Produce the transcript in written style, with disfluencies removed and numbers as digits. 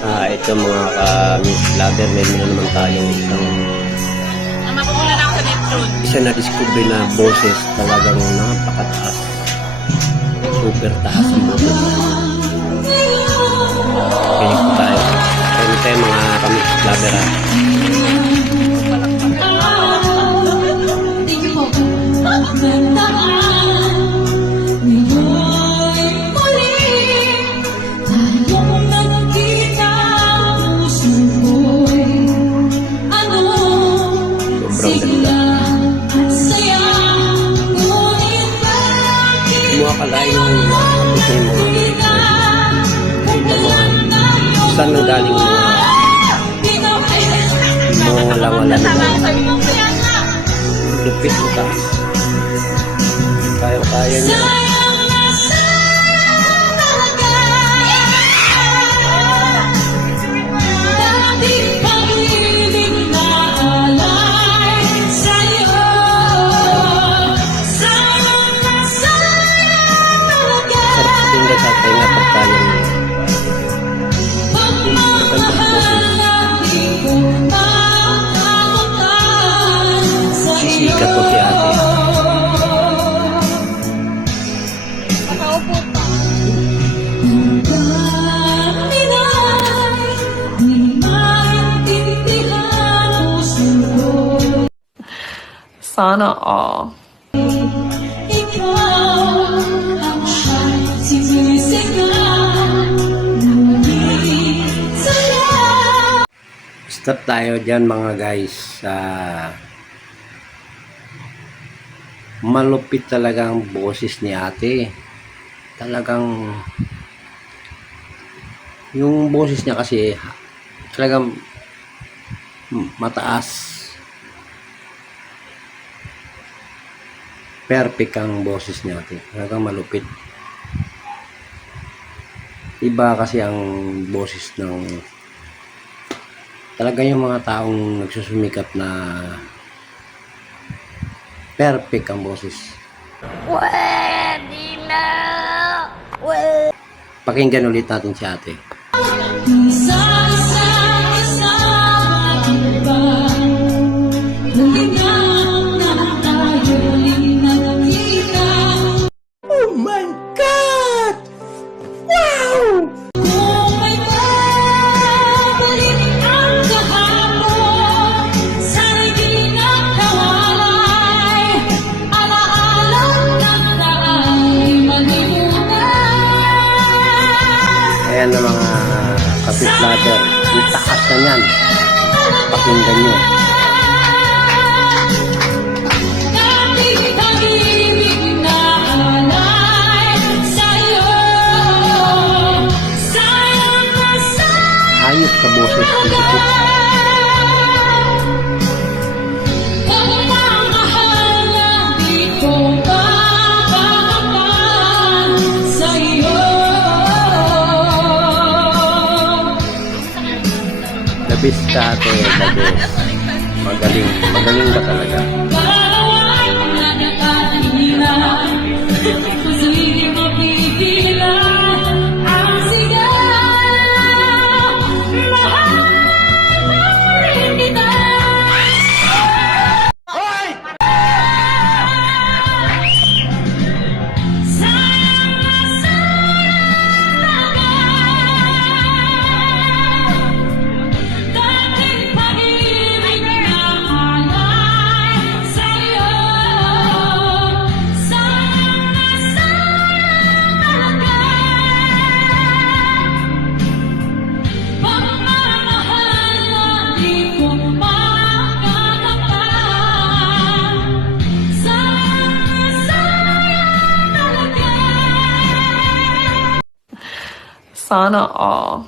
Ito mga ka-Miss Vlogger, meron na naman tayong isa na discover na boses, talagang napakataas, super taas ang boses. Kinig po tayo. Kaya tayo mga ka-Miss Vlogger Akalain mo kapit na yung mga saan nang galing mga wala-wala na lupit mo ta kaya niya. Sa tenga pagkayang sisikat ko si ate. Sana all. Stop tayo dyan mga guys. Malupit talaga ang boses ni ate. Talagang yung boses niya kasi talagang mataas. Perfect ang boses ni ate. Talagang malupit. Iba kasi ang boses ng talaga yung mga taong nagsusumikap na perfect ang boses. Pwede na! Pakinggan ulit natin si ate. Oh my God! Wow! Ayan na mga kapit vlogger, yung taas na yan, pakinggan nyo. Hayop sa boses dito. The best ka ate, the best. Magaling ka talaga. Sana all.